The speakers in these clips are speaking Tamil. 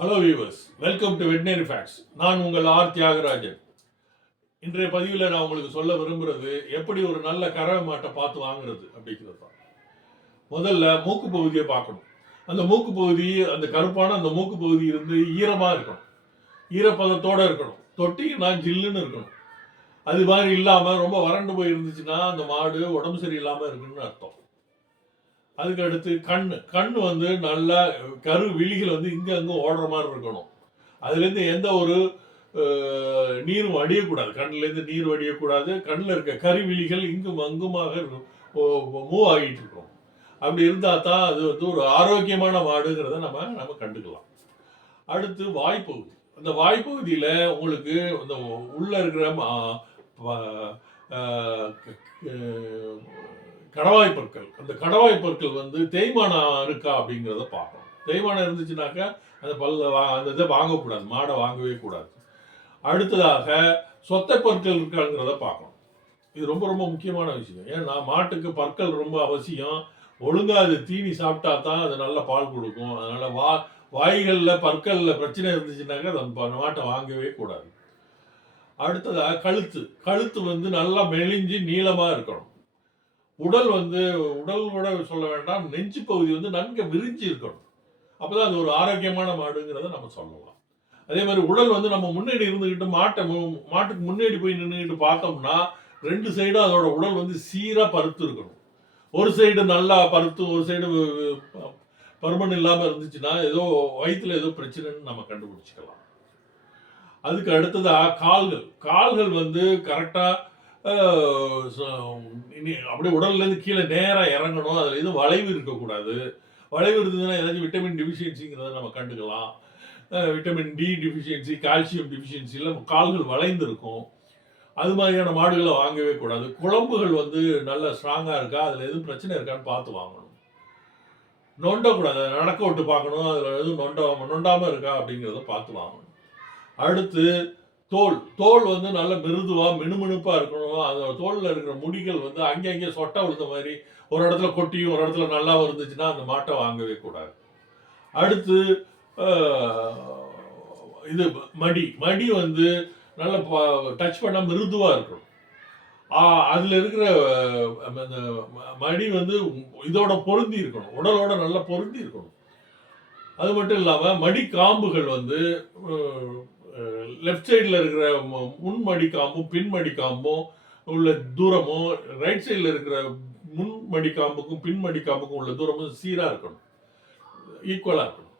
Hello viewers, welcome to veterinary facts. நான் உங்கள் ஆர் தியாகராஜன். இன்றைய பதிவில் நான் உங்களுக்கு சொல்ல விரும்புகிறது எப்படி ஒரு நல்ல கறவை மாட்டை பார்த்து வாங்குறது அப்படிங்கிறது தான். முதல்ல மூக்கு பகுதியை பார்க்கணும். அந்த மூக்கு பகுதி, அந்த கருப்பான அந்த மூக்கு பகுதி இருந்து ஈரமாக இருக்கணும், ஈரப்பதத்தோடு இருக்கணும், தொட்டிங்கன்னா ஜில்லுன்னு இருக்கணும். அது மாதிரி இல்லாமல் ரொம்ப வறண்டு போய் இருந்துச்சுன்னா அந்த மாடு உடம்பு சரியில்லாமல் இருக்குன்னு அர்த்தம். அதுக்கு அடுத்து கண்ணு வந்து நல்லா கரு விழிகள் வந்து இங்கே அங்கே ஓடுற மாதிரி இருக்கணும். அதுலேருந்து எந்த ஒரு நீரும் வடியக்கூடாது, கண்ணிலேருந்து நீர் வடியக்கூடாது. கண்ணில் இருக்க கருவிழிகள் இங்கும் அங்குமாக மூவ் ஆகிட்டு இருக்கும். அப்படி இருந்தால் தான் அது வந்து ஒரு ஆரோக்கியமான மாடுங்கிறத நம்ம கண்டுக்கலாம். அடுத்து வாய்ப்பகுதி. அந்த வாய்ப்பகுதியில் உங்களுக்கு இந்த உள்ள இருக்கிற கடவாய் பற்கள், அந்த கடவாய் பற்கள் வந்து தேய்மானம் இருக்கா அப்படிங்கிறத பார்க்கணும். தேய்மானம் இருந்துச்சுனாக்கா அந்த அந்த இதை வாங்கக்கூடாது, மாடை வாங்கவே கூடாது. அடுத்ததாக சொத்தை பற்கள் இருக்காங்கிறத பார்க்கணும். இது ரொம்ப ரொம்ப முக்கியமான விஷயம். ஏன்னா மாட்டுக்கு பற்கள் ரொம்ப அவசியம். ஒழுங்காக அது தீனி சாப்பிட்டா தான் அது நல்ல பால் கொடுக்கும். அதனால் வாய்களில் பற்களில் பிரச்சனை இருந்துச்சுனாக்கா அந்த மாட்டை வாங்கவே கூடாது. அடுத்ததாக கழுத்து வந்து நல்லா மெலிஞ்சு நீளமாக இருக்கணும். உடல் கூட சொல்ல வேண்டாம், நெஞ்சு பகுதி வந்து நன்கு விரிஞ்சு இருக்கணும். அப்போதான் அது ஒரு ஆரோக்கியமான மாடுங்கிறத நம்ம சொல்லலாம். அதே மாதிரி உடல் வந்து நம்ம முன்னாடி இருந்துக்கிட்டு மாட்டுக்கு முன்னாடி போய் நின்றுக்கிட்டு பார்த்தோம்னா 2 சைடும் அதோட உடல் வந்து சீராக பருத்து இருக்கணும். ஒரு சைடு நல்லா பருத்து, ஒரு சைடு பருமன் இல்லாமல் இருந்துச்சுன்னா ஏதோ வயிற்றுல ஏதோ பிரச்சனைன்னு நம்ம கண்டுபிடிச்சிக்கலாம். அதுக்கு அடுத்ததாக கால்கள் வந்து கரெக்டாக அப்படியே உடல்லேருந்து கீழே நேராக இறங்கணும். அதில் எதுவும் வளைவு இருக்கக்கூடாது. வளைவு இருந்ததுன்னா ஏதாச்சும் விட்டமின் டிஃபிஷியன்சிங்கிறத நம்ம கண்டுக்கலாம். விட்டமின் டி டிஃபிஷியன்சி, கால்சியம் டிஃபிஷியன்சியில் கால்கள் வளைந்திருக்கும். அது மாதிரியான மாடுகளை வாங்கவே கூடாது. குழம்புகள் வந்து நல்ல ஸ்ட்ராங்காக இருக்கா, அதில் எதுவும் பிரச்சனை இருக்கான்னு பார்த்து வாங்கணும். நொண்டக்கூடாது, நடக்க விட்டு பார்க்கணும், அதில் எதுவும் நொண்டாமல் இருக்கா அப்படிங்கிறத பார்த்து வாங்கணும். அடுத்து தோல் வந்து நல்ல மிருதுவாக மினுமினுப்பாக இருக்கணும். அந்த தோலில் இருக்கிற முடிகள் வந்து அங்கே சொட்டை விழுந்த மாதிரி ஒரு இடத்துல கொட்டியும் ஒரு இடத்துல நல்லா இருந்துச்சுன்னா அந்த மாட்டை வாங்கவே கூடாது. அடுத்து இது மடி வந்து நல்ல டச் பண்ணால் மிருதுவாக இருக்கணும். அதில் இருக்கிற அந்த மடி வந்து இதோட பொருந்தி இருக்கணும், உடலோட நல்லா பொருந்தி இருக்கணும். அது மட்டும் இல்லாமல் மடி காம்புகள் வந்து லெஃப்ட் சைடில் இருக்கிற முன்மடி காம்பும் பின்மடி காம்பும் உள்ள தூரமும், ரைட் சைடில் இருக்கிற முன்மடி காம்புக்கும் பின்மடி காம்புக்கும் உள்ள தூரமும் சீராக இருக்கணும், ஈக்குவலாக இருக்கணும்.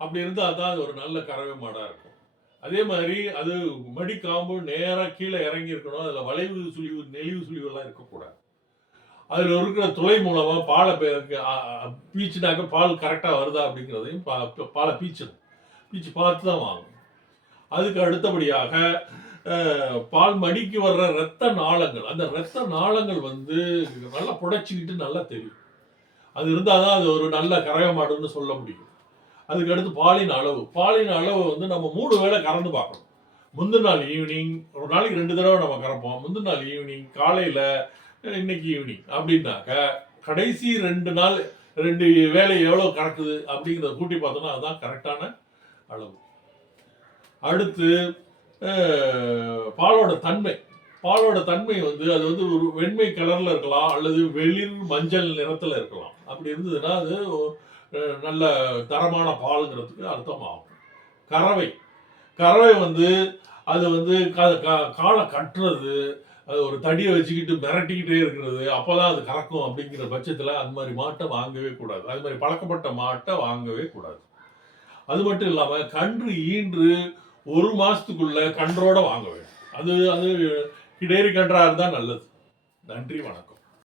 அப்படி இருந்தால் தான் அது ஒரு நல்ல கறவை மாடாக இருக்கும். அதே மாதிரி அது மடி காம்பு நேராக கீழே இறங்கி இருக்கணும். அதில் வளைவு சுழிவு நெளிவு சுழிவுலாம் இருக்கக்கூடாது. அதில் இருக்கிற துளை மூலமாக பாலை பீச்சுனாக்க பால் கரெக்டாக வருதா அப்படிங்கிறதையும் பாலை பீச்சு பார்த்து தான் வாங்கணும். அதுக்கு அடுத்தபடியாக பால் மடிக்கு வர்ற இரத்த நாளங்கள், அந்த இரத்த நாளங்கள் வந்து நல்லா புடைச்சிக்கிட்டு நல்லா தெரியும். அது இருந்தால் தான் அது ஒரு நல்ல கறவை மாடுன்னு சொல்ல முடியும். அதுக்கு அடுத்து பாலின் அளவு வந்து நம்ம 3 வேளை கறந்து பார்க்கணும். முந்தின நாள் ஈவினிங், ஒரு நாளைக்கு 2 தடவை நம்ம கறப்போம். முந்தின நாள் ஈவினிங், காலையில், இன்னைக்கு ஈவினிங் அப்படின்னாக்க கடைசி 2 நாள் 2 வேலை எவ்வளோ கறக்குது அப்படிங்கிறத கூட்டி பார்த்தோம்னா அதுதான் கரெக்டான அளவு. அடுத்து பாலோட தன்மை வந்து அது வந்து ஒரு வெண்மை கலரில் இருக்கலாம், அல்லது வெளிர் மஞ்சள் நிறத்தில் இருக்கலாம். அப்படி இருந்ததுன்னா அது நல்ல தரமான பாலுங்கிறதுக்கு அர்த்தமாகும். கறவை வந்து அது வந்து காலை கட்டுறது, அது ஒரு தடியை வச்சுக்கிட்டு மிரட்டிக்கிட்டே இருக்கிறது, அப்போதான் அது கறக்கும் அப்படிங்கிற பட்சத்தில் அந்த மாதிரி மாட்டை வாங்கவே கூடாது. அது மாதிரி பழக்கப்பட்ட மாட்டை வாங்கவே கூடாது. அது மட்டும் இல்லாமல் கன்று ஈன்று 1 மாதத்துக்குள்ள கன்றோட வாங்க வேண்டும். அது கிடையறி கன்றாக இருந்தால் நல்லது. நன்றி, வணக்கம்.